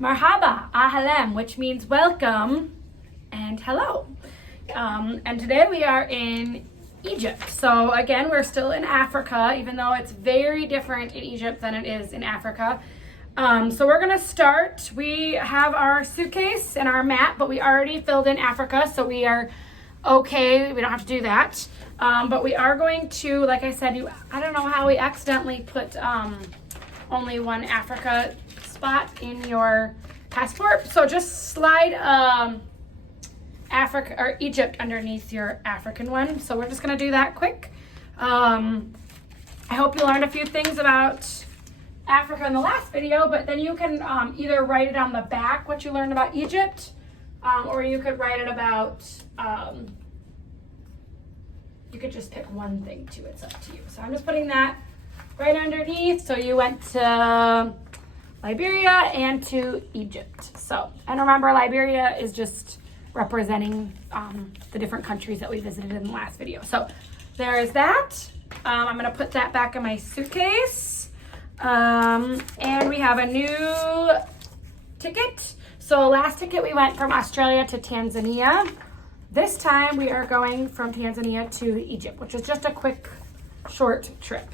Marhaba, ahalem, which means welcome and hello. And today we are in Egypt. So again, we're still in Africa, even though it's very different in Egypt than it is in Africa. So we're gonna start. We have our suitcase and our map, but we already filled in Africa, so we are okay. We don't have to do that. But we are going to, like I said, I don't know how we accidentally put only one Africa spot in your passport. So just slide Africa or Egypt underneath your African one. So we're just gonna do that quick. I hope you learned a few things about Africa in the last video, but then you can either write it on the back what you learned about Egypt, or you could write it about, you could just pick one thing too, it's up to you. So I'm just putting that right underneath. So you went to Liberia and to Egypt. So, and remember, Liberia is just representing the different countries that we visited in the last video. So there is that. I'm gonna put that back in my suitcase. And we have a new ticket. So last ticket we went from Australia to Tanzania. This time we are going from Tanzania to Egypt, which is just a quick, short trip.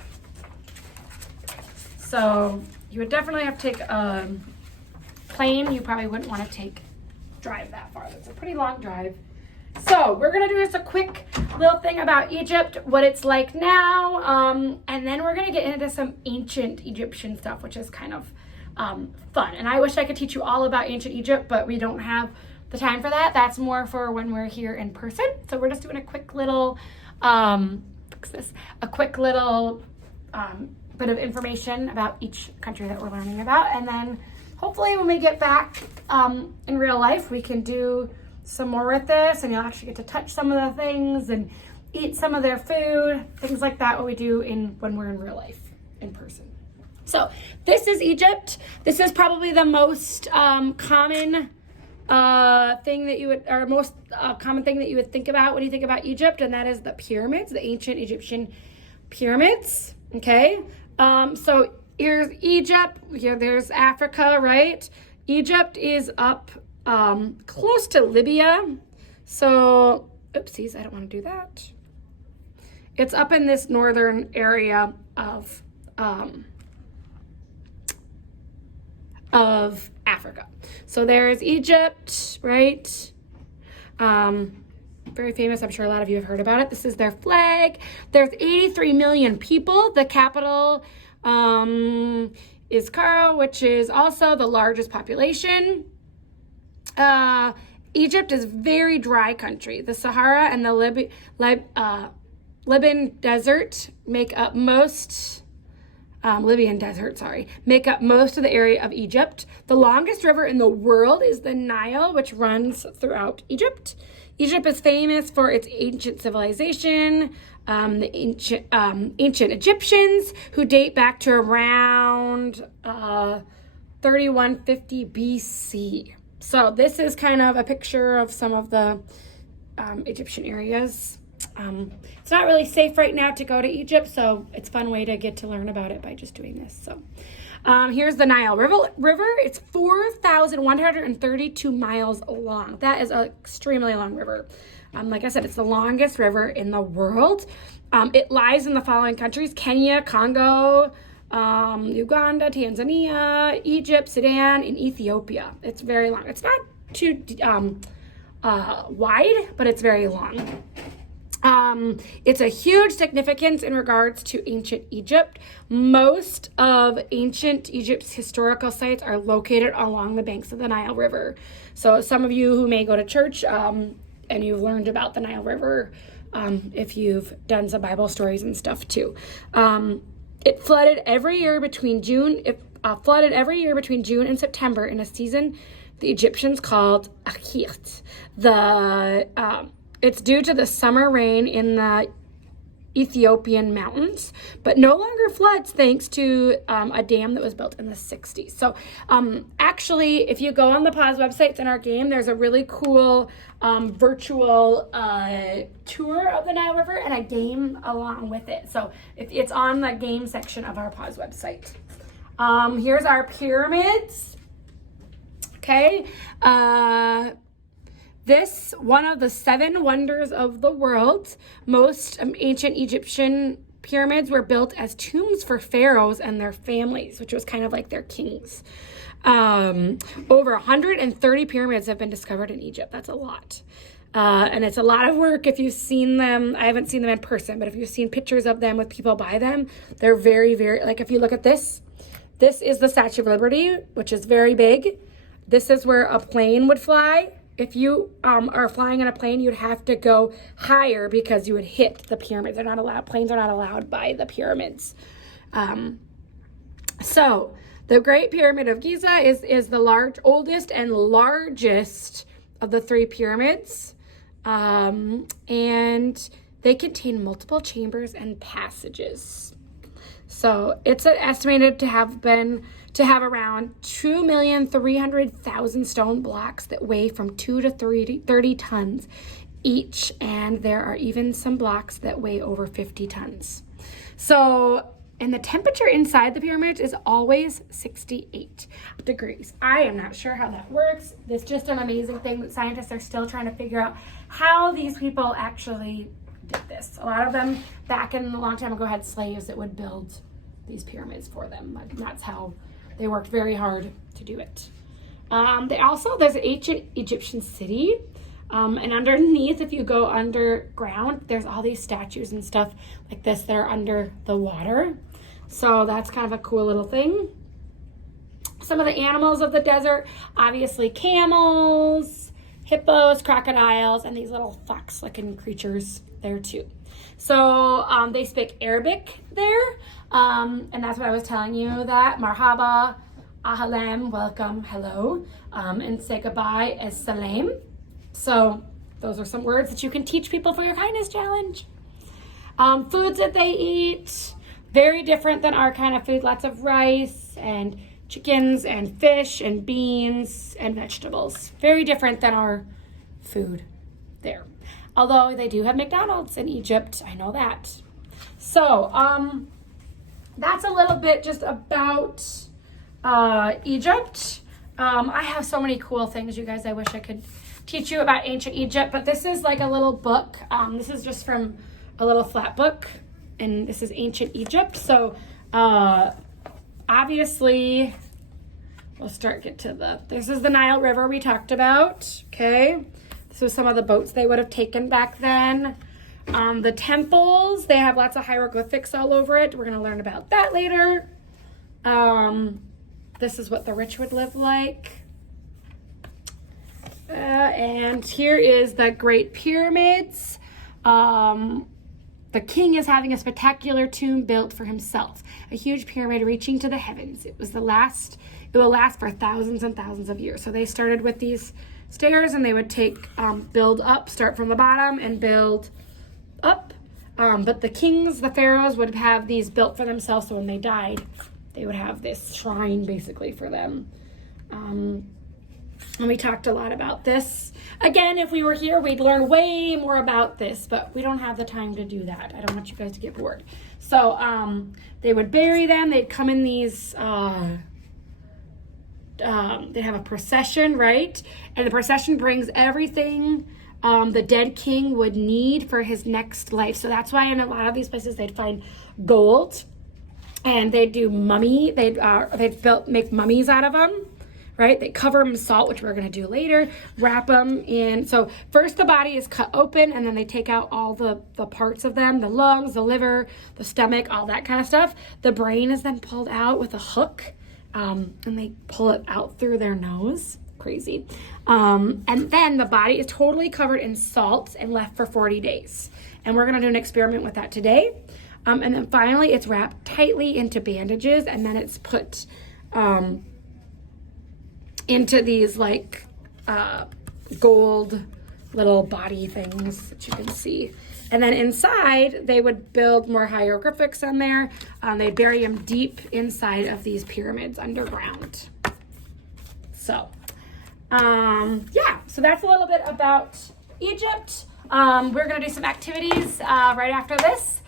So you would definitely have to take a plane. You probably wouldn't want to drive that far. It's a pretty long drive. So we're gonna do just a quick little thing about Egypt, what it's like now, and then we're gonna get into some ancient Egyptian stuff, which is kind of fun. And I wish I could teach you all about ancient Egypt, but we don't have the time for that. That's more for when we're here in person. So we're just doing a quick little, bit of information about each country that we're learning about, and then hopefully when we get back in real life, we can do some more with this, and you'll actually get to touch some of the things and eat some of their food, things like that, what we do when we're in real life, in person. So this is Egypt. This is probably the most common thing that you would, or most common thing that you would think about when you think about Egypt, and that is the pyramids, the ancient Egyptian pyramids, okay? So here's Egypt, here there's Africa, right? Egypt is up close to Libya. So, oopsies, I don't want to do that. It's up in this northern area of Africa. So there's Egypt, right? Very famous. I'm sure a lot of you have heard about it. This is their flag. There's 83 million people. The capital is Cairo, which is also the largest population. Egypt is very dry country. The Sahara and the Libyan desert make up most of the area of Egypt. The longest river in the world is the Nile, which runs throughout Egypt. Egypt is famous for its ancient civilization, the ancient Egyptians, who date back to around 3150 BC. So this is kind of a picture of some of the Egyptian areas. It's not really safe right now to go to Egypt, so it's a fun way to get to learn about it by just doing this. So here's the Nile River. It's 4,132 miles long. That is an extremely long river. Like I said, it's the longest river in the world. It lies in the following countries: Kenya, Congo, Uganda, Tanzania, Egypt, Sudan, and Ethiopia. It's very long. It's not too wide, but it's very long. It's a huge significance in regards to ancient Egypt. Most of ancient Egypt's historical sites are located along the banks of the Nile River. So some of you who may go to church and you've learned about the Nile River, if you've done some Bible stories and stuff too. It flooded every year between June and September in a season the Egyptians called Akhirt. It's due to the summer rain in the Ethiopian mountains, but no longer floods thanks to a dam that was built in the 60s. So actually, if you go on the Pause websites in our game, there's a really cool virtual tour of the Nile River and a game along with it. So it's on the game section of our Pause website. Here's our pyramids. Okay. This, one of the 7 wonders of the world. Most ancient Egyptian pyramids were built as tombs for pharaohs and their families, which was kind of like their kings. Over 130 pyramids have been discovered in Egypt. That's a lot. And it's a lot of work if you've seen them. I haven't seen them in person, but if you've seen pictures of them with people by them, they're very, very, like if you look at this is the Statue of Liberty, which is very big. This is where a plane would fly. If you are flying in a plane, you'd have to go higher because you would hit the pyramids. They're not allowed, planes are not allowed by the pyramids. So the Great Pyramid of Giza is the oldest and largest of the 3 pyramids. And they contain multiple chambers and passages. So it's estimated to have around 2,300,000 stone blocks that weigh from 2 to 30 tons each, and there are even some blocks that weigh over 50 tons. So, and the temperature inside the pyramids is always 68 degrees. I am not sure how that works. It's just an amazing thing that scientists are still trying to figure out how these people actually did this. A lot of them back in a long time ago had slaves that would build these pyramids for them. Like, that's how they worked very hard to do it. There's an ancient Egyptian city. And underneath, if you go underground, there's all these statues and stuff like this that are under the water. So that's kind of a cool little thing. Some of the animals of the desert, obviously camels, hippos, crocodiles, and these little fox-looking creatures there too. So they speak Arabic there, and that's what I was telling you, that marhaba, ahlan, welcome, hello, and say goodbye as salam. So those are some words that you can teach people for your kindness challenge. Foods that they eat, very different than our kind of food. Lots of rice and chickens and fish and beans and vegetables. Very different than our food there. Although they do have McDonald's in Egypt, I know that. So that's a little bit just about Egypt. I have so many cool things, you guys. I wish I could teach you about ancient Egypt, but this is like a little book. This is just from a little flat book, and this is ancient Egypt. So obviously, this is the Nile River we talked about, okay? This was some of the boats they would have taken back then. The temples, they have lots of hieroglyphics all over it. We're gonna learn about that later. This is what the rich would live like. And here is the Great Pyramids. The king is having a spectacular tomb built for himself, a huge pyramid reaching to the heavens. It will last for thousands and thousands of years. So they started with these stairs, and they would build up, start from the bottom and build up. But the kings, the pharaohs, would have these built for themselves. So when they died, they would have this shrine basically for them. And we talked a lot about this. Again, if we were here, we'd learn way more about this, but we don't have the time to do that. I don't want you guys to get bored. So they would bury them. They'd come in these, they'd have a procession, right? And the procession brings everything the dead king would need for his next life. So that's why in a lot of these places they'd find gold, and they'd do make mummies out of them. Right? They cover them in salt, which we're going to do later, wrap them in. So first the body is cut open, and then they take out all the parts of them, the lungs, the liver, the stomach, all that kind of stuff. The brain is then pulled out with a hook, and they pull it out through their nose. Crazy. And then the body is totally covered in salt and left for 40 days. And we're going to do an experiment with that today. And then finally it's wrapped tightly into bandages, and then it's put into these like gold little body things that you can see. And then inside, they would build more hieroglyphics in there. They'd bury them deep inside of these pyramids underground. So, so that's a little bit about Egypt. We're gonna do some activities right after this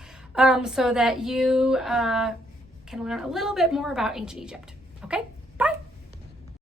so that you can learn a little bit more about ancient Egypt.